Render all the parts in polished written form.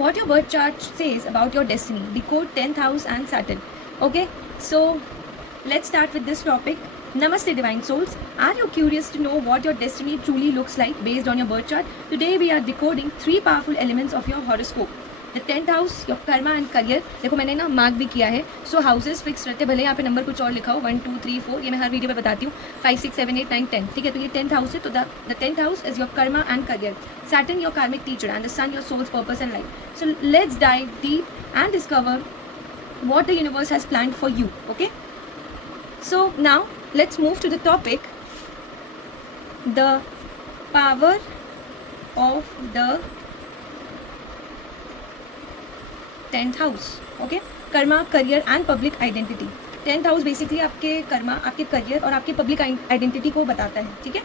what your birth chart says about your destiny. Decode 10th house and Saturn. Okay, so let's start with this topic. Namaste divine souls. Are you curious to know what your destiny truly looks like based on your birth chart? Today we are decoding 3 powerful elements of your horoscope. The 10th house, your karma and career. देखो मैंने ना mark भी किया है. So houses fix रहते, भले यहाँ पे नंबर कुछ और लिखा हो 1 2 3 4, ये मैं हर वीडियो में बताती हूँ. 5 6 7 8 9 10. ठीक है, तो ये 10th house है. तो the 10th house is your karma and career. Saturn your karmic teacher and the sun your soul's purpose and life. So let's dive deep and discover what the universe has planned for you. Okay, so now let's move to the topic, the power of the 10th house. Okay, Karma, career and public identity. 10th house basically आपके कर्मा, आपके career और आपके public identity को बताता है. ठीक है,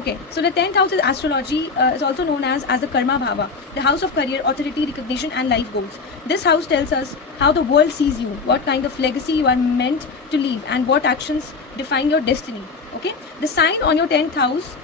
okay, so the 10th house is astrology, is also known as the karma bhava, the house of career, authority, recognition and life goals. This house tells us how the world sees you, what kind of legacy you are meant to leave and what actions define your destiny. Okay, the sign on your 10th house,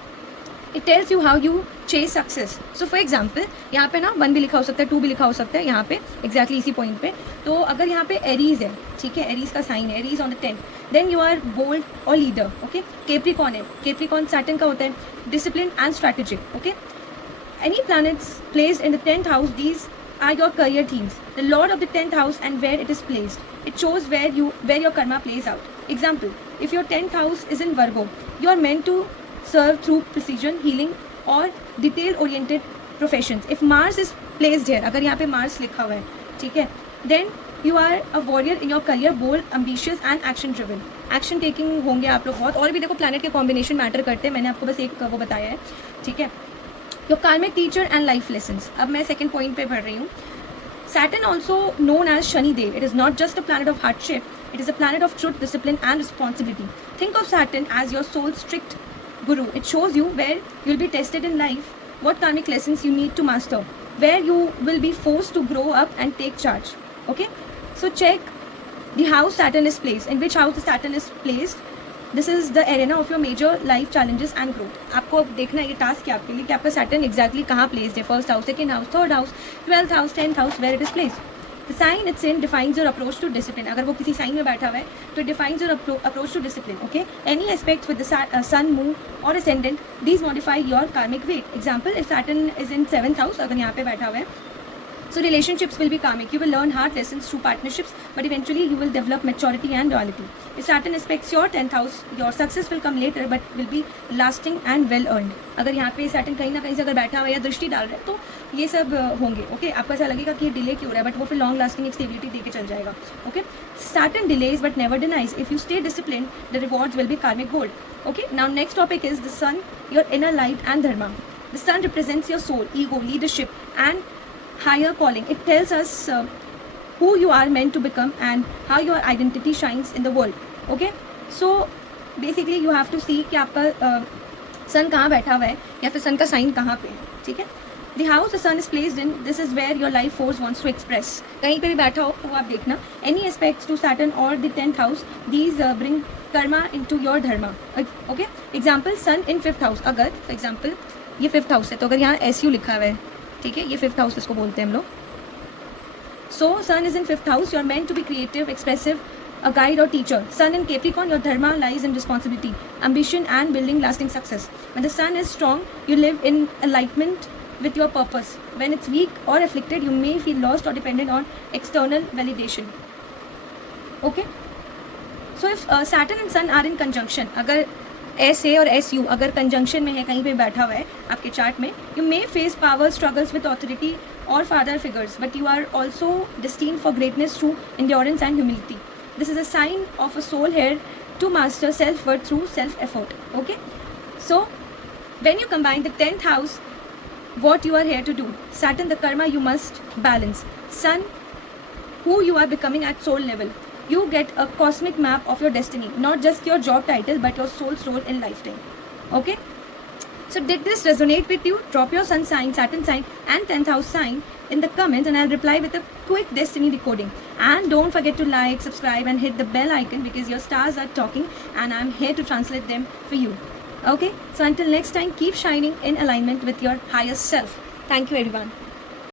it tells you how you chase success. So for example, यहाँ पे ना 1 भी लिखा हो सकता है, 2 भी लिखा हो सकता है, यहाँ पे exactly इसी पॉइंट पे. तो अगर यहाँ पे एरीज है, ठीक है, एरीज का साइन है, Aries on the 10th, then you are bold और लीडर. ओके, कैप्रिकॉर्न है, कैप्रिकॉर्न सैटर्न का होता है discipline and strategic. Okay, any planets placed in the 10th house, these are your career themes. The lord of the 10th house and where it is placed, it shows where your karma plays out. Example, if your 10th house is in Virgo, you are meant to serve through precision, healing or detail oriented professions. If Mars is placed here, अगर यहाँ पे Mars लिखा हुआ है, ठीक है, then you are a warrior in your career, bold, ambitious and action driven. Action taking होंगे आप लोग बहुत. और भी देखो प्लैनेट के कॉम्बिनेशन मैटर करते हैं, मैंने आपको बस एक वो बताया है. ठीक है, your karmic teacher and life lessons. अब मैं सेकेंड पॉइंट पे बढ़ रही हूँ. Saturn also known as Shani Dev. It is not just a planet of hardship, it is a planet of truth, discipline and responsibility. Think of Saturn as your soul's strict guru. It shows you where you'll be tested in life, what karmic lessons you need to master, where you will be forced to grow up and take charge. Okay, so check the house Saturn is placed. In which house the Saturn is placed, this is the arena of your major life challenges and growth. आपको अब देखना है, ये task है आपके लिए कि आपका सैटर्न एक्जैक्टली कहाँ प्लेस्ड है. First house, second house, third house, 12th house, 10th house, where it is placed. The sign it's in defines your approach to discipline. अगर वो किसी साइन में बैठा हुआ है तो it defines your approach to discipline. Okay, any aspects with the sun, moon or ascendant, these modify your karmic weight. Example, if Saturn is in 7th house, अगर यहाँ पे बैठा हुआ है, so relationships will be karmic. You will learn hard lessons through partnerships, but eventually you will develop maturity and loyalty. If Saturn aspects your 10th house, your success will come later, but will be lasting and well earned. अगर यहाँ पे Saturn कहीं ना कहीं से अगर बैठा हुआ है या दृष्टि डाल रहा है तो ये सब होंगे. ओके, आपको ऐसा लगेगा कि ये डिले क्यों हो रहा है, बट वो फिर लॉन्ग लास्टिंग एक स्टेबिलिटी दे के चल जाएगा. Okay, Saturn delays but never denies. If you stay disciplined, the rewards will be karmic gold. Okay, now next topic is the sun, your inner light and dharma. The sun represents your soul, ego, leadership and higher calling. It tells us who you are meant to become and how your identity shines in the world. Okay, so basically you have to see कि आपका सन कहाँ बैठा हुआ है या फिर सन का sign कहाँ पे है. ठीक है, the house the sun is placed in, this is where your life force wants to express. कहीं पे भी बैठा हो तो आप देखना. Any aspects to Saturn or the 10th house, these bring karma into your dharma. Okay, example, sun in 5th house. अगर for example ये 5th house है तो अगर यहाँ SU लिखा हुआ है, ठीक है, ये 5th हाउस इसको बोलते हैं हम लोग. So sun is in 5th house, you are meant to be creative, expressive, a guide or teacher. Sun in Capricorn, your dharma lies in responsibility, ambition and building lasting success. When the sun is strong, you live in alignment with your purpose. When it's weak or afflicted, you may feel lost or dependent on external validation. Okay, so if Saturn and Sun are in conjunction, अगर S A और S U अगर conjunction में है, कहीं पे बैठा हुआ है आपके चार्ट में, you may face power struggles with authority और father figures, but you are also destined for greatness through endurance and humility. This is a sign of a soul here to master self-worth through self-effort. Okay, so when you combine the 10th house, what you are here to do, Saturn the karma you must balance, Sun who you are becoming at soul level, you get a cosmic map of your destiny, not just your job title but your soul's role in lifetime. Okay, so did this resonate with you? Drop your sun sign, Saturn sign and 10th house sign in the comments and I'll reply with a quick destiny decoding. And don't forget to like, subscribe and hit the bell icon because your stars are talking and I'm here to translate them for you. Okay, so until next time, keep shining in alignment with your higher self. Thank you everyone.